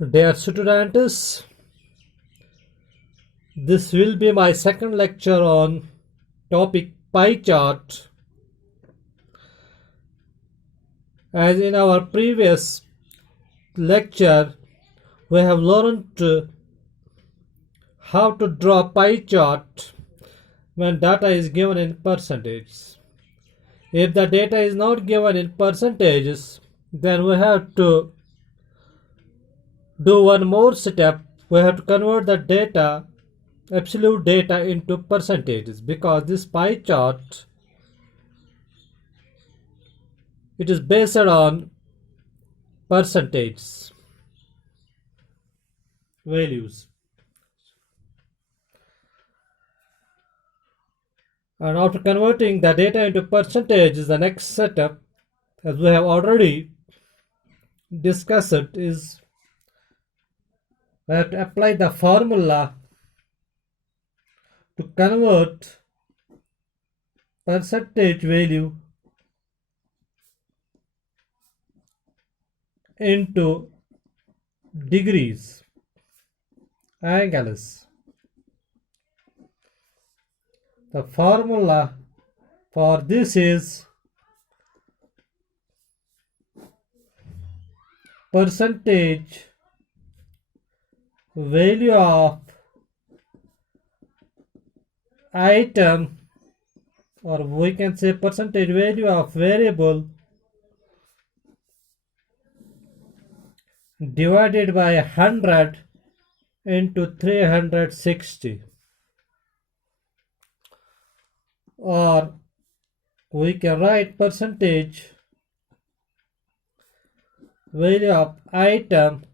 Dear students, this will be my second lecture on topic pie chart. As in our previous lecture, we have learned how to draw pie chart when data is given in percentages. If the data is not given in percentages, then we have to do one more step. We have to convert the data, absolute data, into percentages, because this pie chart, it is based on percentage values. And after converting the data into percentages, the next setup, as we have already discussed it, is we have to apply the formula to convert percentage value into degrees, angles. The formula for this is percentage value of item, or we can say percentage value of variable, divided by 100 into 360. Or we can write percentage value of item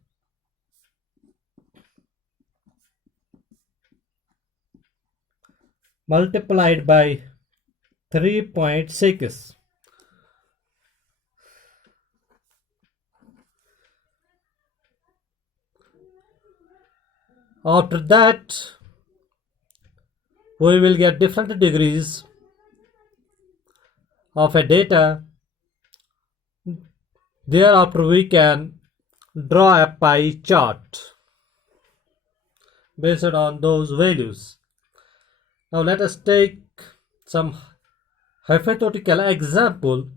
multiplied by 3.6. After that, we will get different degrees of a data. Thereafter, we can draw a pie chart based on those values. Now let us take some hypothetical example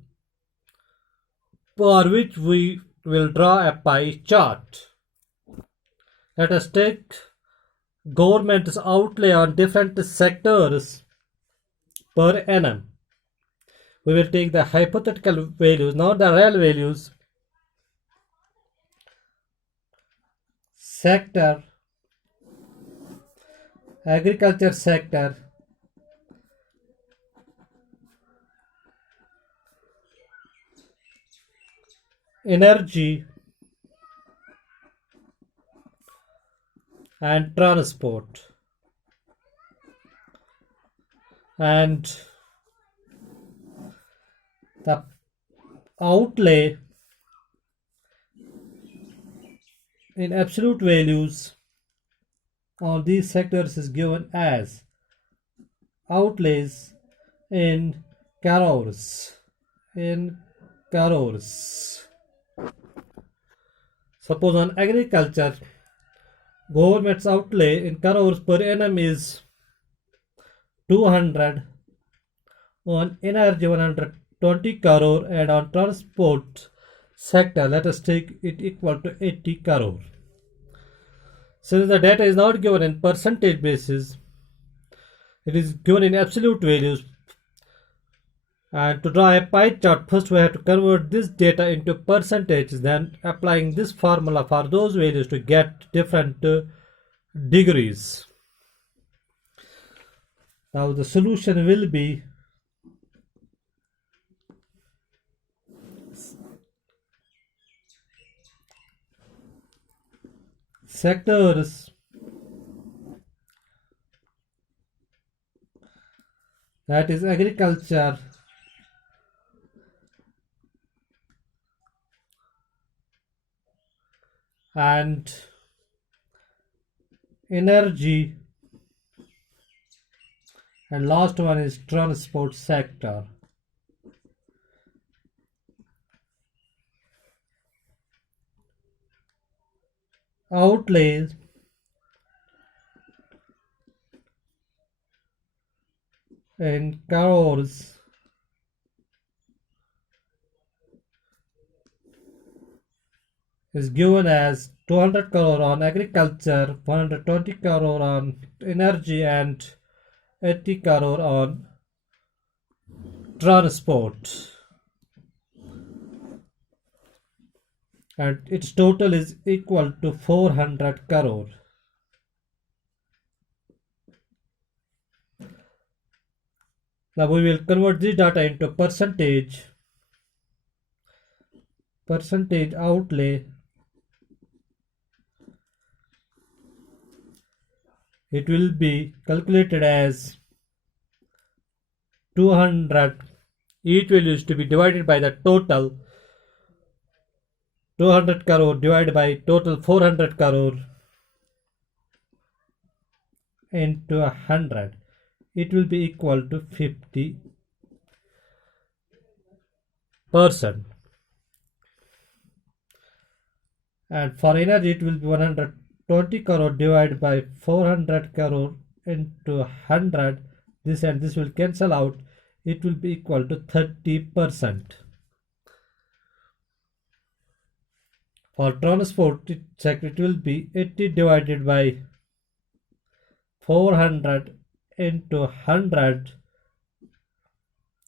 for which we will draw a pie chart. Let us take government's outlay on different sectors per annum. We will take the hypothetical values, not the real values. Sector, agriculture sector, energy, and transport. And the outlay in absolute values on these sectors is given as outlays in crores. Suppose on agriculture, government's outlay in crores per annum is 200, on energy 120 crore, and on transport sector, let us take it equal to 80 crore. Since the data is not given in percentage basis, it is given in absolute values. And to draw a pie chart, first we have to convert this data into percentages, then applying this formula for those values to get different degrees. Now the solution will be sectors, that is agriculture, and energy, and last one is transport sector. outlay in crores is given as 200 crore on agriculture, 120 crore on energy, and 80 crore on transport. And its total is equal to 400 crore. Now we will convert this data into percentage outlay. It will be calculated as 200. Each value is to be divided by the total 200 crore divided by total 400 crore into 100. It will be equal to 50%. And for energy it will be 120 crore divided by 400 crore into 100. This and this will cancel out. It will be equal to 30%. For transport sector it will be 80 divided by 400 into 100.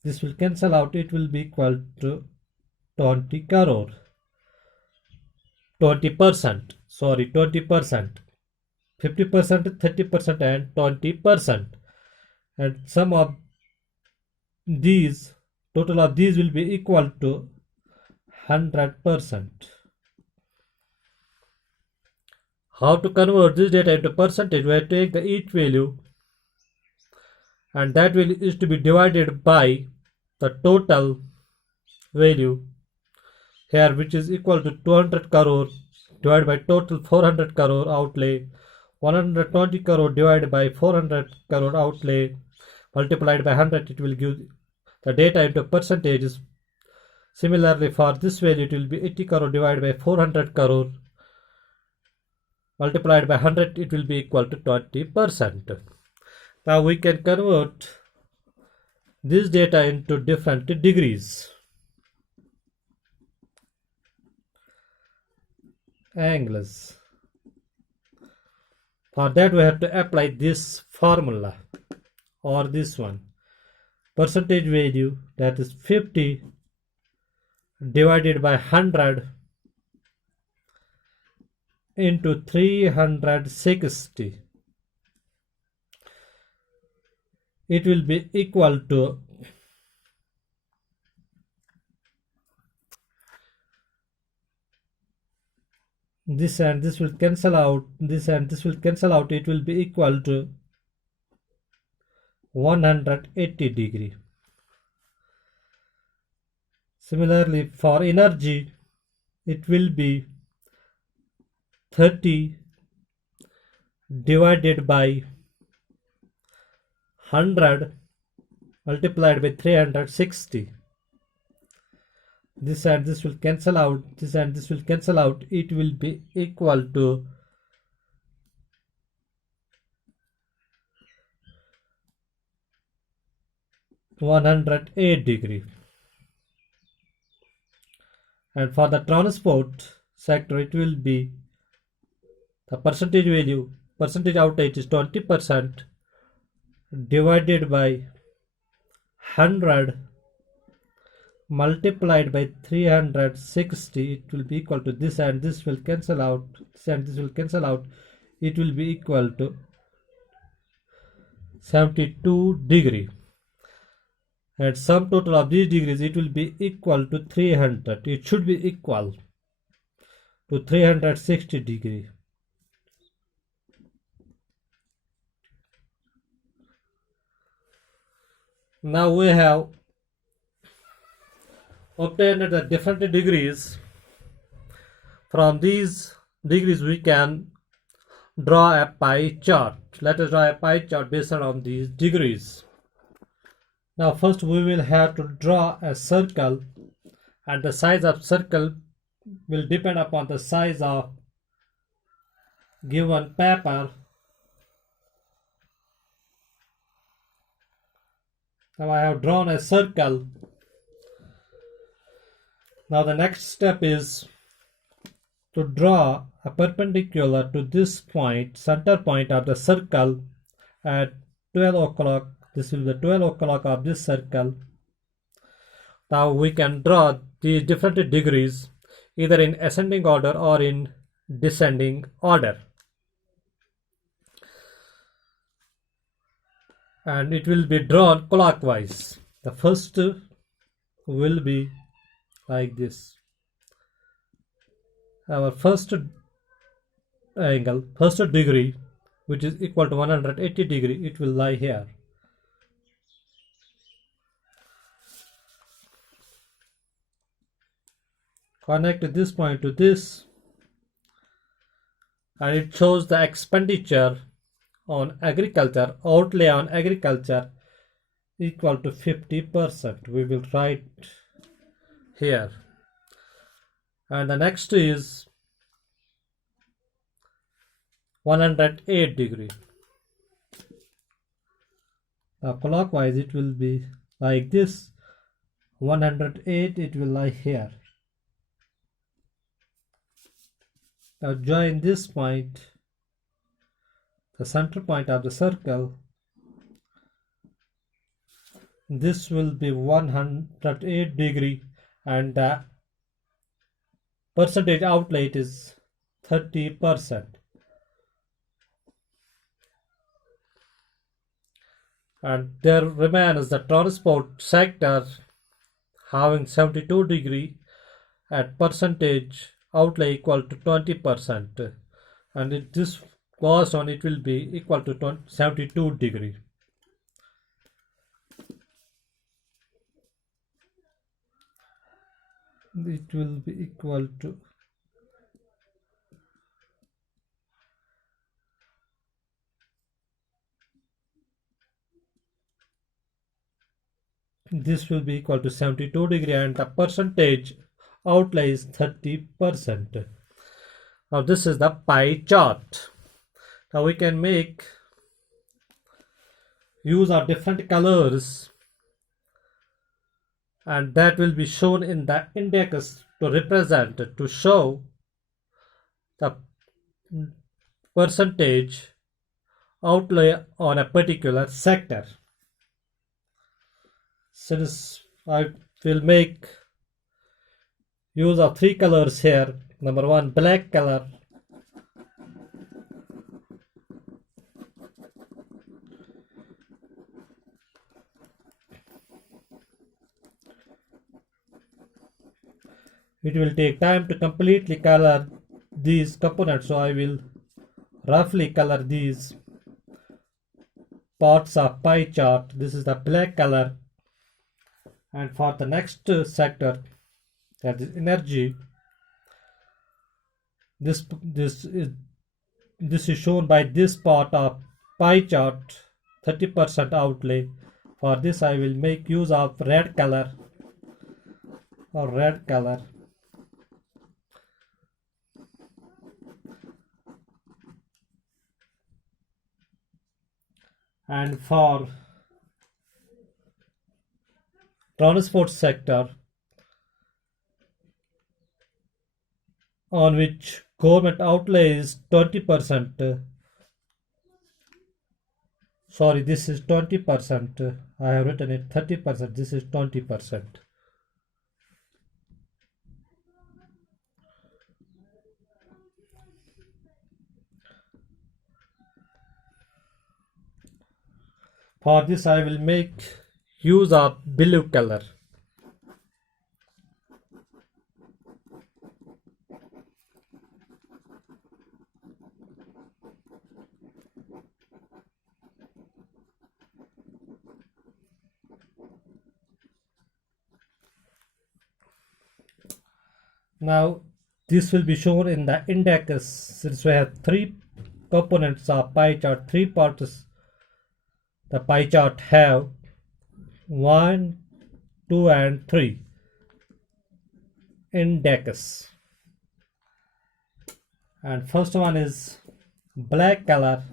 This will cancel out. It will be equal to 20 crore. 20%. Sorry, 20%. 50%, 30%, and 20%. And sum of these, total of these will be equal to 100%. How to convert this data into percentage? We have to take the each value, and that value is to be divided by the total value here, which is equal to 200 crore divided by total 400 crore outlay, 120 crore divided by 400 crore outlay multiplied by 100. It will give the data into percentages. Similarly, for this value it will be 80 crore divided by 400 crore multiplied by 100. It will be equal to 20%. Now we can convert this data into different degrees. Angles. For that we have to apply this formula or this one. Percentage value, that is 50 divided by 100 into 360. It will be equal to this, and this will cancel out. This and this will cancel out. It will be equal to 180 degree. Similarly, for energy it will be 30 divided by 100 multiplied by 360. This and this will cancel out. This and this will cancel out. It will be equal to 108 degree. And for the transport sector it will be the percentage value, percentage outage is 20% divided by 100 multiplied by 360. It will be equal to this, and this will cancel out. This and this will cancel out. It will be equal to 72 degree. And sum total of these degrees, it will be equal to 300. It should be equal to 360 degree. Now we have obtained the different degrees. From these degrees we can draw a pie chart. Let us draw a pie chart based on these degrees. Now first we will have to draw a circle, and the size of circle will depend upon the size of give one paper. Now I have drawn a circle. Now the next step is to draw a perpendicular to this point, center point of the circle at 12 o'clock. This will be the 12 o'clock of this circle. Now we can draw these different degrees either in ascending order or in descending order. And it will be drawn clockwise. The first will be like this. Our first angle, first degree, which is equal to 180 degree, it will lie here. Connect this point to this, and it shows the expenditure on agriculture, outlay on agriculture equal to 50%. We will write here. And the next is 108 degree. Now clockwise it will be like this. 108, it will lie here. Now join this point, the center point of the circle. This will be 108 degree, and the percentage outlay is 30%. And there remains the transport sector having 72 degree at percentage outlay equal to 20%, and this cost on it will be equal to 72 degree. It will be equal to this will be equal to 72 degree, and the percentage outlay is 30%. Now this is the pie chart. Now we can make use of different colors, and that will be shown in the index to represent, to show the percentage outlay on a particular sector. Since I will make use of three colors here. Number one, black color. It will take time to completely color these components, so I will roughly color these parts of pie chart. This is the black color. And for the next sector, that is energy, this is shown by this part of pie chart, 30% outlay. For this I will make use of red color or red color. And for transport sector, on which government outlay is 20%. Sorry, this is 20%. I have written it 30%. This is 20%. For this I will make use of blue color. Now this will be shown in the index, since we have three components of pie chart, three parts the pie chart have, 1, 2 and 3 index. And first one is black color.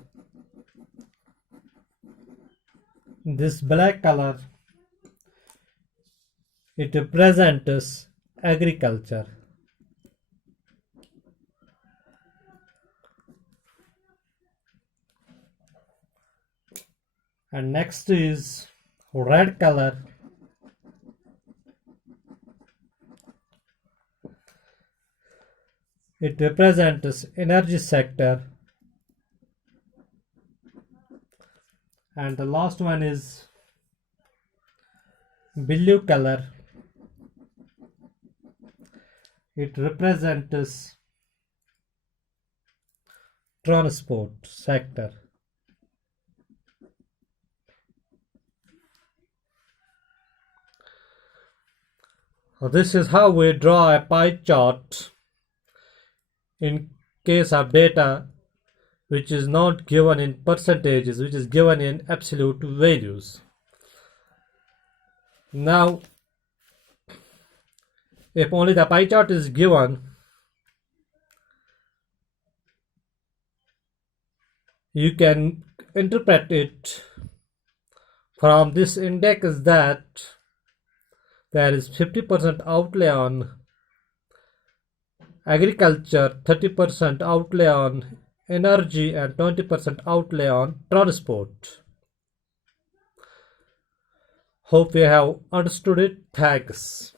This black color, it represents agriculture. And next is red color. It represents energy sector. And the last one is blue color. It represents transport sector. This is how we draw a pie chart in case of data which is not given in percentages, which is given in absolute values. Now, if only the pie chart is given, you can interpret it from this index that there is 50% outlay on agriculture, 30% outlay on energy, and 20% outlay on transport. Hope you have understood it. Thanks.